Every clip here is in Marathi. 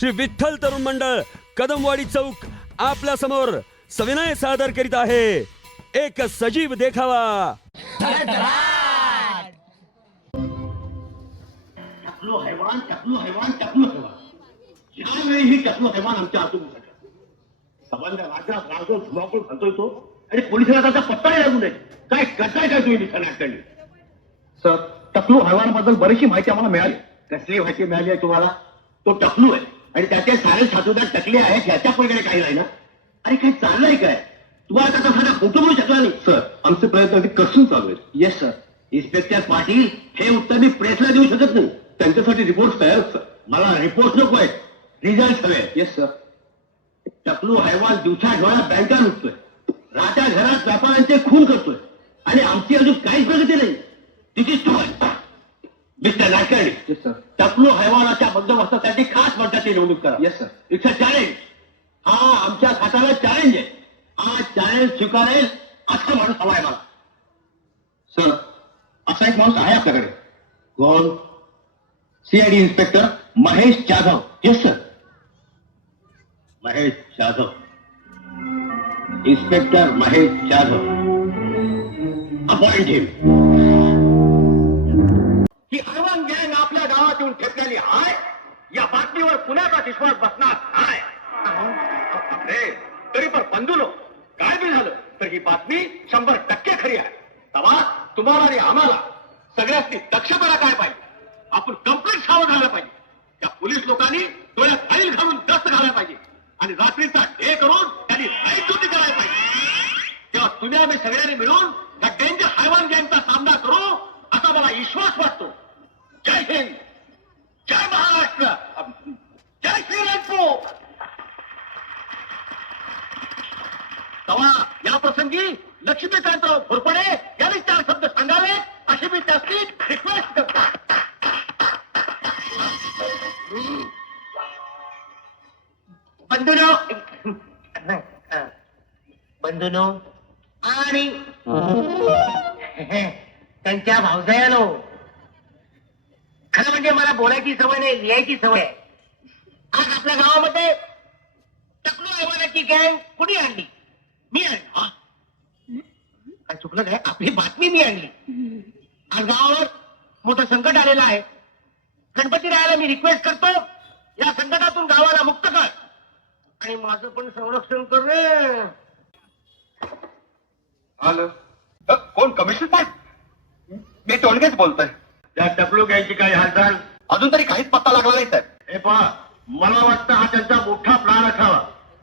श्री विठ्ठल तरुण मंडळ कदमवाडी चौक आपल्या समोर सविनय सादर करीत आहे एक सजीव देखावा. टकलू हैवान टकलू हैवान टकलू हैवान. यावेळी ही टकलू हैवान आमच्या हातून संबंध राज्यात राजो धुमाकूळ घालतोय तो आणि पोलिसांना त्याचा पत्ताही लागू नये. काय करताय काय तुम्ही इथं नाटकांनी? सर, टकलू हैवानाबद्दल बरीचशी माहिती आम्हाला मिळाली. कसली माहिती मिळाली आहे तुम्हाला? तो टकलू आहे आणि त्याचे सारे साथीदार टकले आहेत याच्या पलीकडे काही नाही ना. अरे काय चाललंय काय? तुम्हाला त्याचा साधा फोटो मिळू शकला नाही? सर, आमचे प्रयत्न अगदी कसून चालू आहेत. Yes sir. इन्स्पेक्टर पाटील हे उत्तर मी प्रेसला देऊ शकत नाही. त्यांच्यासाठी रिपोर्ट तयारच सर. मला रिपोर्ट नको आहेत, रिझल्ट हवे. Yes sir. टकलू हैवान दिवसा डोळ्या बँका लुटतोय, राहत्या घरात व्यापाऱ्यांचे खून करतोय आणि आमची अजून काहीच प्रगती नाही. तिची स्टोरी मिस्टर नाडकर्णी, टकलू हैवानाच्या बंदोबस्तासाठी खास मंडळाची निवडणूक करा. Yes sir. It's a challenge. हा आमच्या खात्याला चॅलेंज आहे. हा चॅलेंज स्वीकारेल असा माणूस हवाय मला. सर, असा एक माणूस आहे आपल्याकडे. कोण? CID inspector Mahesh Jadhav. Yes sir. Mahesh Jadhav. Inspector Mahesh Jadhav. Appoint him. ही हैवान गँग आपल्या गावात येऊन ठेपलेली आहे या बातमीवर पुण्याचा विश्वास बसणार आहे. अरे तरी पण बंधूनो, काय बी झालं तर ही बातमी 100% खरी आहे. तेव्हा तुम्हाला आणि आम्हाला सगळ्यांनी दक्षपणा काय पाहिजे. आपण कंप्लीट सावध झालं पाहिजे. त्या पोलीस लोकांनी डोळ्यात फाईल घालून गस्त घालायला पाहिजे आणि रात्रीचा डे करून त्यांनी नाईट ड्युटी करायला पाहिजे. तेव्हा तुम्ही आम्ही सगळ्यांनी मिळून या डेंजर हैवान गँगचा सामना करू असा मला विश्वास वाटतो. जय हिंद, जय महाराष्ट्र, जय श्रीरामपूर. तेव्हा या प्रसंगी लक्ष्मीकांतराव घोरपडे यांनी 4 शब्द सांगावे अशी मी त्याची रिक्वेस्ट करतो. बंधूनो आणि त्यांच्या भावजयानो, खरं म्हणजे मला बोलायची सवय नाही, लिहायची सवय आहे. आज आपल्या गावामध्ये टकलू हैवानाची गँग कुणी आणली? मी आणली. काय चुकलं काय? आपली बातमी मी आणली. आज गावावर मोठं संकट आलेलं आहे. गणपती रायाला मी रिक्वेस्ट करतो, या संकटातून गावाला मुक्त कर आणि माझं पण संरक्षण कर रे. आलं. कोण? कमिशनर साहेब? मी टोळगेच बोलतोय. त्या टकलू गँगची काही हालचाल अजून तरी काहीच पत्ता लागला नाही साहेब. हे पहा, मला वाटतं हा त्यांचा मोठा प्लॅन असावा.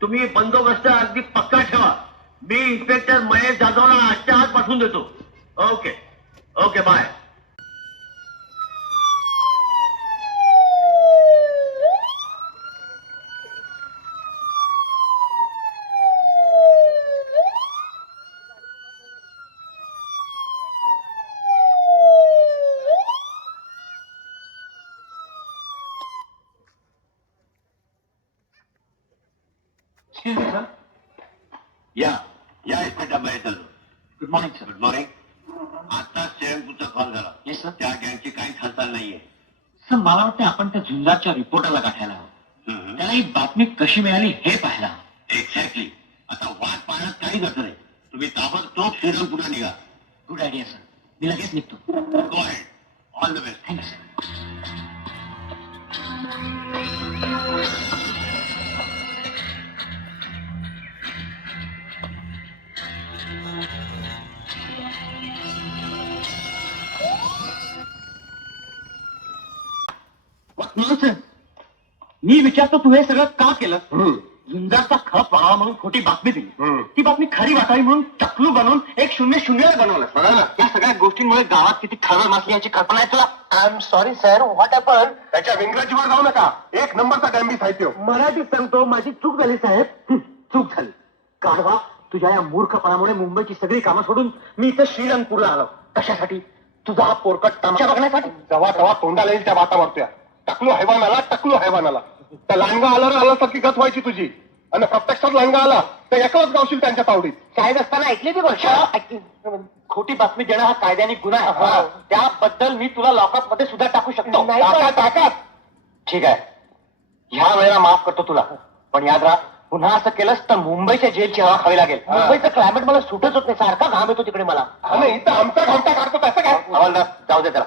तुम्ही बंदोबस्त अगदी पक्का ठेवा. मी इन्स्पेक्टर महेश जाधवला आजच्या आज पाठवून देतो. Okay okay, bye. या inspector Mahesh Jadhav. Good morning sir. Good morning. आता श्रेयंपूरचा कॉल झाला. Yes sir. त्या गँगची काहीच हालचाल नाहीये. सर, मला वाटतं आपण त्या झुंजारच्या रिपोर्टरला गाठायला हवं. त्याला ही बातमी कशी मिळाली हे पाहायला हवं. एक्झॅक्टली. आता वाट पाहण्यात काही अर्थ नाही. तुम्ही ताबडतोब श्रीरामपूरला निघा. Good idea sir. मी लगेच निघतो. Go ahead. All the best. Thank you sir. मी विचारतो, तू हे सगळं का केलं? झुंजारचा खरा पळावा म्हणून खोटी बातमी दिली. ती बातमी खरी वाटावी म्हणून टकलू बनवून 100 बनवलं. या सगळ्या गोष्टींमुळे गावात किती खबर मासली याची कल्पना आहे तुला? I am sorry sir, what happen? त्याच्या इंग्रजीवर जाऊ नका. 1 नंबरचा डॅम्बी साहित्य. मराठीत सांगतो, माझी चूक झाली साहेब. चूक झाली. काढवा, तुझ्या या मूर्खपणामुळे मुंबईची सगळी कामं सोडून मी इथं श्रीरामपूरला आलो. कशासाठी? तुझा हा पोरकट तमाशा बघण्यासाठी. जवा तवा तोंडाला येईल त्या बाता मारतोय. टकलू हैवानाला, टकलू हैवानाला. त्या लांडगा आल्यासारखी गत व्हायची तुझी. आणि प्रत्यक्षात लांडगा आला तर एकलाच गावशील त्यांच्या तावडीत. शाळेत असताना ऐकली ती गोष्ट. खोटी बातमी देणं हा कायद्याने गुन्हा आहे. त्याबद्दल मी तुला लॉकअप मध्ये सुद्धा टाकू शकतो. टाका. ठीक आहे, ह्या वेळेला माफ करतो तुला, पण याद राहा पुन्हा असं केलंस तर मुंबईच्या जेलची हवा खावी लागेल. मुंबईचं क्लायमेट मला सुटच होत नाही, सारखा घाम येतो तिकडे मला. इथं आमचा घामटा काढतो तसं काय? हवालदार जाऊ दे त्याला.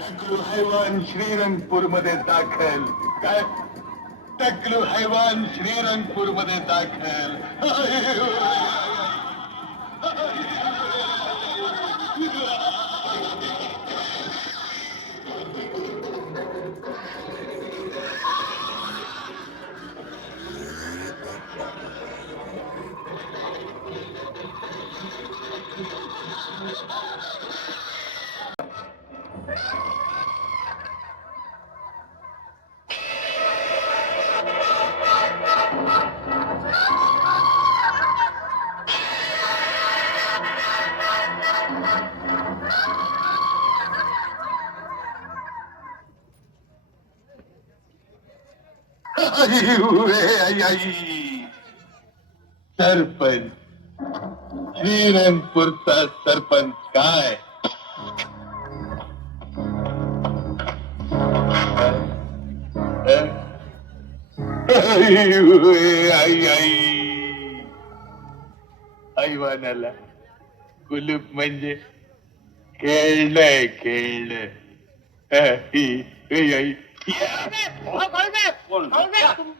टकलू हैवान श्रीरंगपूर मध्ये दाखल. काय टकलू हैवान श्रीरंगपूर मध्ये दाखल. सरपंच श्रीरंगपूरचा सरपंच काय ऐवानाला कुलूप म्हणजे खेळलंय खेळलं.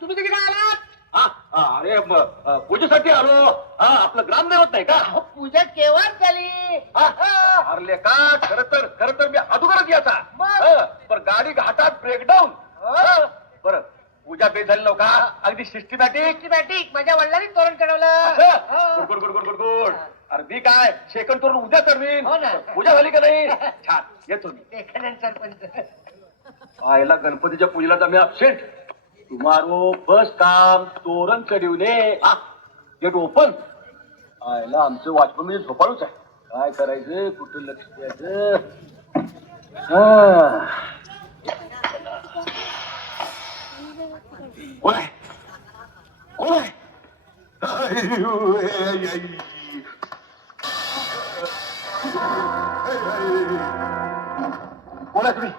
तुम्ही तिकडे आलात? अरे पूजेसाठी आलो. आपलं ग्रामदैवत नाही का? पूजा केव्हाच झाली? अरे का खर तर मी अगोदरच याचा. मग? पण गाडी घाटात ब्रेकडाऊन. बरं पूजा बेस झाली नव्हता, अगदी सिस्टमॅटिक माझ्या वडिलांनी तोरण चढवलं. Good good good good good. अरे मी काय शेकंड करून उद्या चढवीन. हो ना. पूजा झाली का नाही? छान येतो मी. देखणं सरपंच. आयला गणपतीच्या पूजेला तर मी अपसेंट. तुम्हारो बस काम तोरण चढवणे. Gate open. आयला आमचं वॉचमन म्हणजे झोपाळूच आहे. काय करायचं, कुठं लक्ष द्यायचं. कोण आहे कोण आहे? कोण आहे तुम्ही?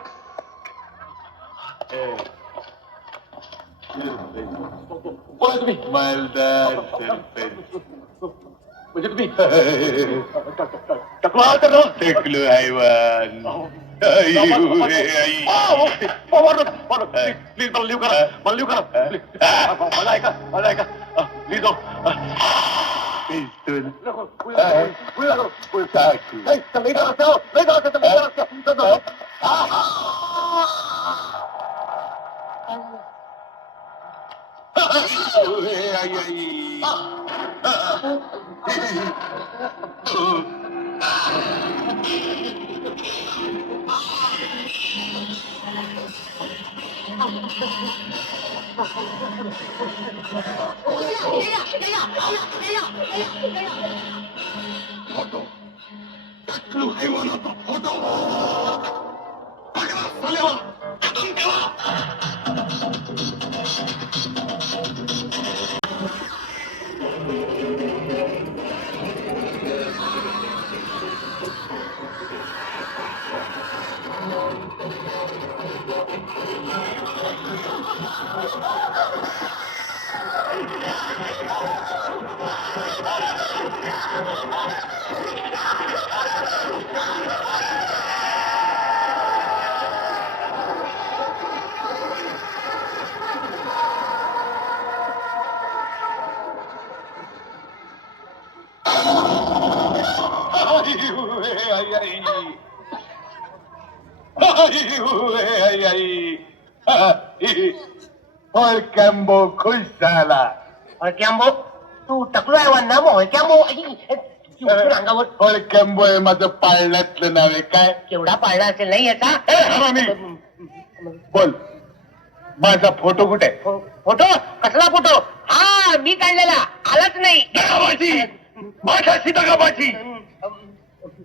कोण आहे तुम्ही? मालदार सरपंच. म्हणजे तुम्ही टकला कर टकलू हैवान. प्लीज मला लिव्ह करा, मला लिव्ह करा. मला ऐका, मला ऐका. प्लीज पिस्तूल टकलू हैवानाचा फोटो. और कॅम्बो खुश झाला. ओळख्यामो तू टकलो आहे ना मग ओळख्यामो. की उठून अंगावर फळकंबोय माझं पाळण्यातलं नाव आहे काय केवढा पाळला असेल नाही याचा बोल माझा फोटो कुठे आहे? फोटो कसला फोटो हा मी काढलेला आलाच नाही दगाबाजी माझ्याशी दगाबाजी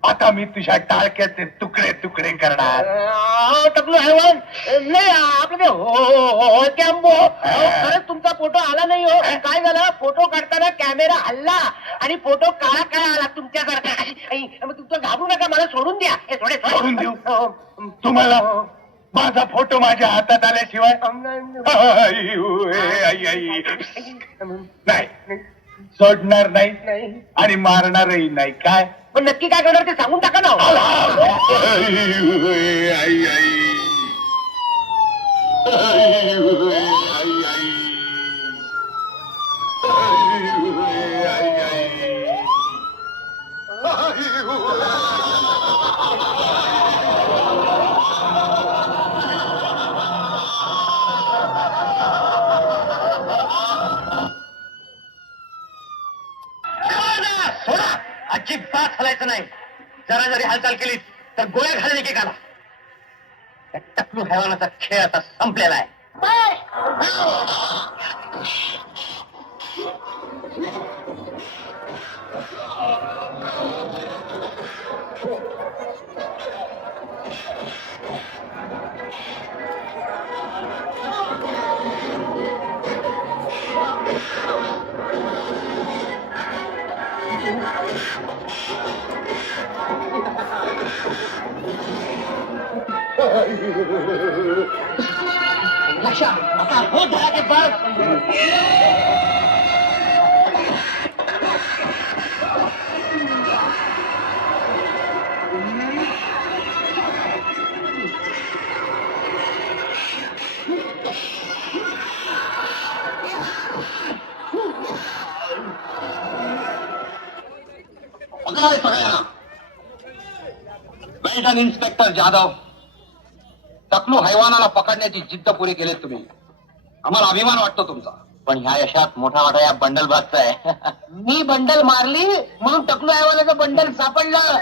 आता मी तुझ्या टाळक्याचे तुकडे तुकडे करणार टकलू हैवान नाही आपलं ते कॅम्बो खरंच तुमचा फोटो आला नाही हो काय झालं फोटो काढताना कॅमेरा हल्ला आणि फोटो काळा काळा आला तुमच्यासारखा मग तुमचं घाबरू नका मला सोडून द्या हे थोडे सोडून देऊ तुम्हाला माझा फोटो माझ्या हातात आल्याशिवाय नाही सोडणार नाही आणि मारणारही नाही काय पण नक्की काय करणार ते सांगून टाका ना अजिबात हलायचं नाही जरा जरी हालचाल केली तर गोळ्या घालेल एकेकाला त्या टकलू हैवानाचा खेळ आता संपलेला आहे लक्षा आता हो धडा के बाद वेल्डन इन्स्पेक्टर जाधव टकलू हैवानाला पकडण्याची जिद्द पुरी केलीत तुम्ही आम्हाला अभिमान वाटतो तुमचा पण ह्या यशात मोठा वाटा या बंडल भागचा आहे मी बंडल मारली म्हणून टकलू हैवानाचं बंडल सापडलं